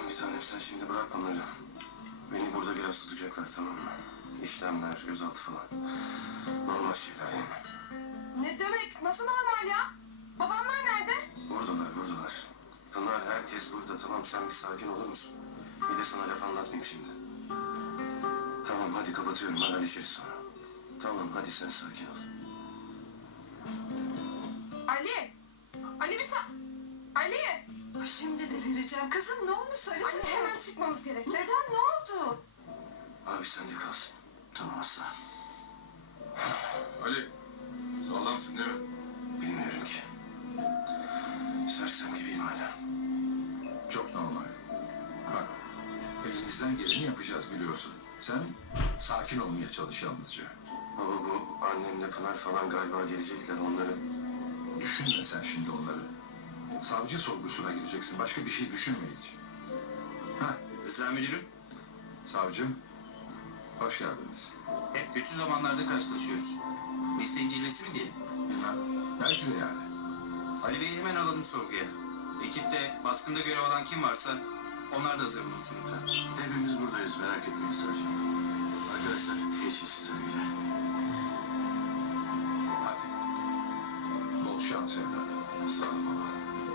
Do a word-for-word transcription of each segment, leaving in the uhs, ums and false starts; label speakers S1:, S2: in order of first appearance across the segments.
S1: bir tanem, sen şimdi bırak onları. Beni burada biraz tutacaklar, tamam mı? İşlemler, gözaltı falan. Normal şeyler yani.
S2: Ne demek? Nasıl normal ya? Babamlar nerede?
S1: Buradalar, buradalar. Pınar, herkes burada, tamam, sen bir sakin olur musun? Bir de sana laf anlatmayayım şimdi. Tamam, hadi kapatıyorum, haberleşiriz sonra. Tamam, hadi sen sakin ol.
S2: Ali! Ali bir sa... Ali!
S3: Şimdi delireceğim. Kızım ne olmuş söylesene.
S2: Anne hemen çıkmamız gerek.
S3: Neden? Ne oldu?
S1: Abi sende kalsın. Tamam aslan.
S4: Ali, sağlamsın değil mi?
S1: Bilmiyorum ki. Sersem gibiyim hala.
S4: Çok normal. Bak, elimizden geleni yapacağız biliyorsun. Sen sakin olmaya çalış yalnızca.
S1: Baba, bu annemle Pınar falan galiba gelecekler, onları...
S4: Düşünme sen şimdi onları. Savcı sorgusuna gireceksin. Başka bir şey düşünme hiç. Ha,
S5: Rıza Müdürüm,
S4: savcım, hoş geldiniz.
S5: hep kötü zamanlarda karşılaşıyoruz. Mesleğin cilvesi mi diyelim?
S4: Bilmem, belki de yani.
S5: Ali Bey'i hemen alalım sorguya. Ekipte baskında görev alan kim varsa onlar da hazır bulunsun lütfen.
S1: Hepimiz buradayız, merak etmeyin savcım. Arkadaşlar, geçin siz öyle.
S4: Hadi. Bol şans evlat.
S1: Sağ ol baba.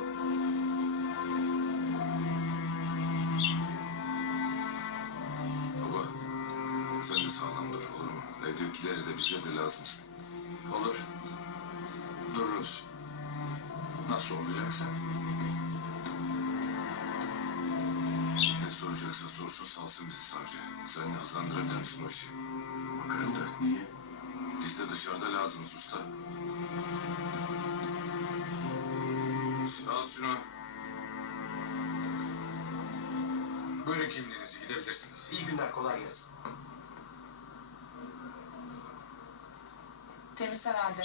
S4: Baba, sen de sağlam dur olur mu? Evdekileri de bize de lazımsın. Olur. Dururuz. Nasıl olacaksa.
S1: Ne soracaksa sorsun, salsın bizi savcı. Sen de hızlandırabilir misin o işi? Bakarım da, niye? Biz de dışarıda lazımız usta.
S4: Al şunu. Buyurun kimliğinizi, gidebilirsiniz.
S1: İyi günler, kolay gelsin.
S2: Temiz herhalde.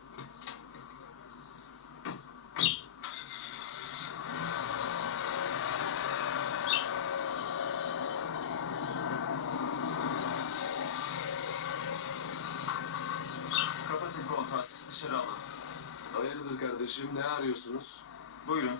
S5: Kapatın kontağı, siz dışarı alın.
S1: Hayırdır kardeşim, ne arıyorsunuz?
S5: Buyurun.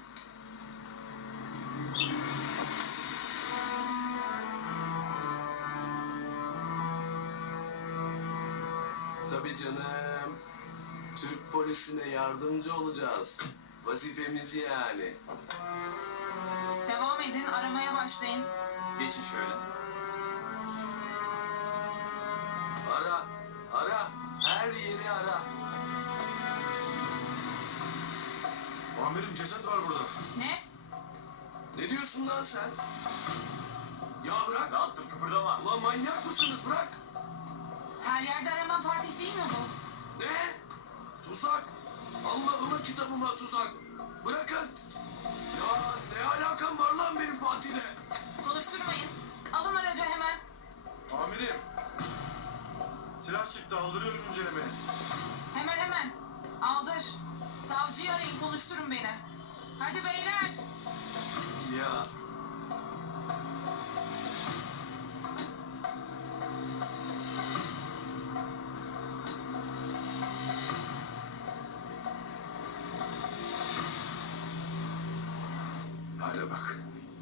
S1: Tabii canım. Türk polisine yardımcı olacağız. Vazifemiz yani.
S2: Devam edin, aramaya başlayın.
S5: Geçin şöyle.
S1: Ara, ara. Her yeri ara.
S4: Amirim, ceset var burada.
S2: Ne?
S1: Ne diyorsun lan sen? Ya bırak.
S5: Rahat dur, kıpırdama.
S1: Ulan manyak mısınız, bırak.
S2: Her yerde aranan Fatih değil mi bu?
S1: Ne? Tuzak. Allah'ıma kitabıma tuzak. Bırakın. Ya ne alakam var lan benim Fatih'le?
S2: Konuşturmayın. Alın aracı hemen.
S4: Amirim, silah çıktı, aldırıyorum incelemeye.
S2: Hemen hemen. Aldır. Savcıyı arayın, konuşturun beni. Hadi beyler.
S1: Ya. Hale bak.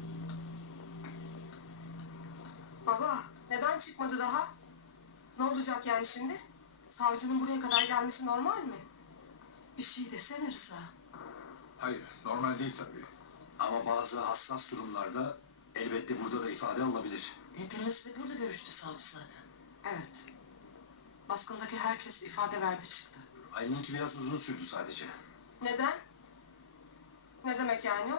S2: Baba, neden çıkmadı daha? Ne olacak yani şimdi? Savcının buraya kadar gelmesi normal mi?
S3: Bir şey desene Rıza.
S4: Hayır, normal değil tabii.
S6: Ama bazı hassas durumlarda elbette burada da ifade alınabilir.
S3: Hepimizle burada görüştü savcı zaten.
S2: Evet. Baskındaki herkes ifade verdi çıktı.
S6: Ali'ninki biraz uzun sürdü sadece.
S2: Neden? Ne demek yani o?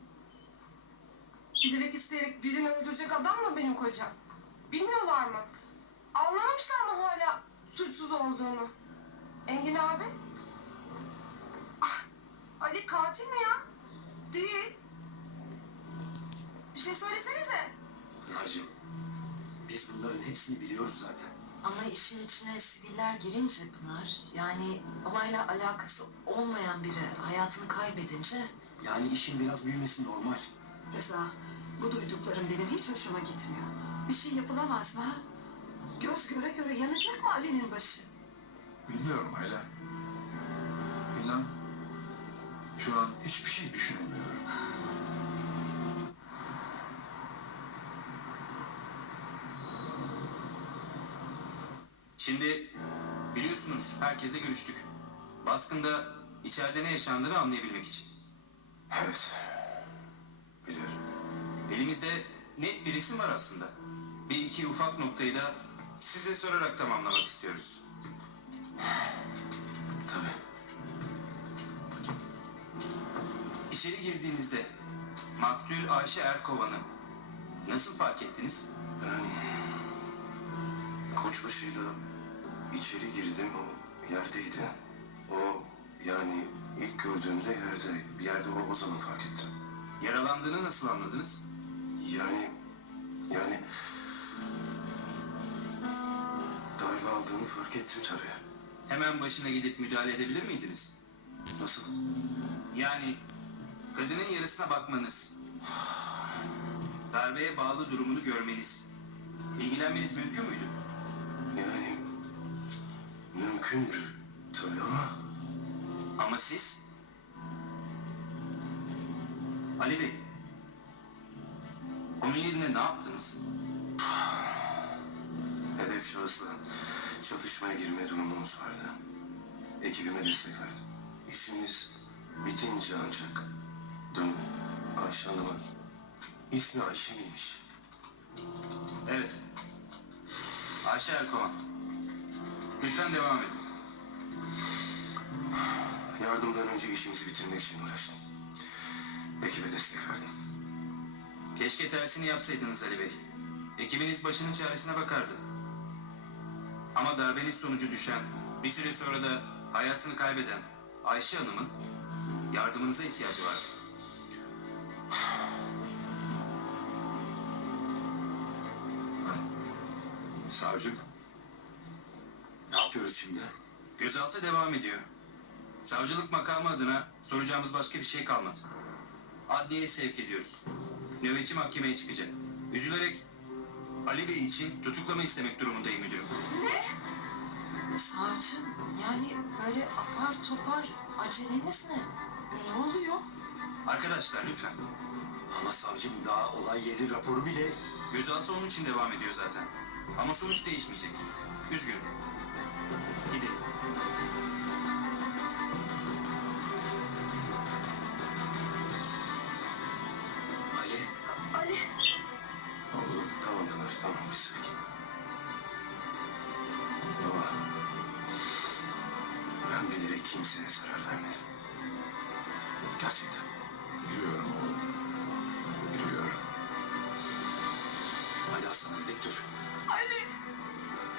S2: Bilerek isteyerek birini öldürecek adam mı benim kocam? Bilmiyorlar mı? Anlamamışlar mı hala suçsuz olduğunu? Engin abi? Ah, Ali katil mi ya? Değil. Bir şey söylesenize.
S6: Pınar'cığım, biz bunların hepsini biliyoruz zaten.
S3: Ama işin içine siviller girince Pınar, yani olayla alakası olmayan biri hayatını kaybedince...
S6: Yani işin biraz büyümesi normal.
S3: Rıza, bu duyduklarım benim hiç hoşuma gitmiyor. Bir şey yapılamaz mı ha? Göz göre göre yanacak mı Ali'nin başı?
S4: Bilmiyorum Ayla. İnan, şu an hiçbir şey düşünemiyorum.
S5: Şimdi biliyorsunuz herkesle görüştük. Baskında içeride ne yaşandığını anlayabilmek için.
S1: Evet. Biliyorum.
S5: Elimizde net bir resim var aslında. Bir iki ufak noktayı da size sorarak tamamlamak istiyoruz.
S1: Tabii.
S5: İçeri girdiğinizde maktul Ayşe Erkovan'ı nasıl fark ettiniz?
S1: Ben koçbaşıyla içeri girdim. O yerdeydi. O yani ilk gördüğümde yerde. Bir yerde o, o zaman fark ettim.
S5: Yaralandığını nasıl anladınız?
S1: Yani yani darbe aldığını fark ettim tabii.
S5: Hemen başına gidip müdahale edebilir miydiniz?
S1: Nasıl?
S5: Yani kadının yarısına bakmanız, darbeye bağlı durumunu görmeniz, ilgilenmeniz mümkün müydü?
S1: Yani mümkündü tabii ama
S5: Ama siz... Ali Bey, onun yerine ne yaptınız?
S1: hedef şahısla çatışmaya girme durumumuz vardı. Ekibime destek verdim. İşimiz bitince ancak dün Ayşe Hanım'a ismi Ayşe miymiş?
S5: Evet. Ayşe Erkovan. Lütfen devam edin.
S1: Yardımdan önce işimizi bitirmek için uğraştım. Ekibe destek verdim.
S5: Keşke tersini yapsaydınız Ali Bey. Ekibiniz başının çaresine bakardı. Ama darbeniz sonucu düşen, bir süre sonra da hayatını kaybeden Ayşe Hanım'ın yardımınıza ihtiyacı vardı.
S6: Savcım. Ne yapıyoruz şimdi?
S5: Gözaltı devam ediyor. Savcılık makamı adına soracağımız başka bir şey kalmadı. Adliyeye sevk ediyoruz. Nöbetçi mahkemeye çıkacak. Üzülerek Ali Bey için tutuklama istemek durumundayım müdürüm.
S3: Savcım, yani böyle apar topar aceleniz ne? Ne oluyor?
S5: Arkadaşlar lütfen.
S6: Ama savcım daha olay yeri raporu bile...
S5: Gözaltı onun için devam ediyor zaten. Ama sonuç değişmeyecek. Üzgünüm. Gidin.
S6: Ali.
S2: Ali,
S1: Oğlum tamam Pınar tamam bir sakin. Baba ben bilerek kimseye zarar vermedim. Gerçekten.
S4: Biliyorum oğlum. Biliyorum.
S6: Ali Hasan'ım dik dur.
S2: Ali.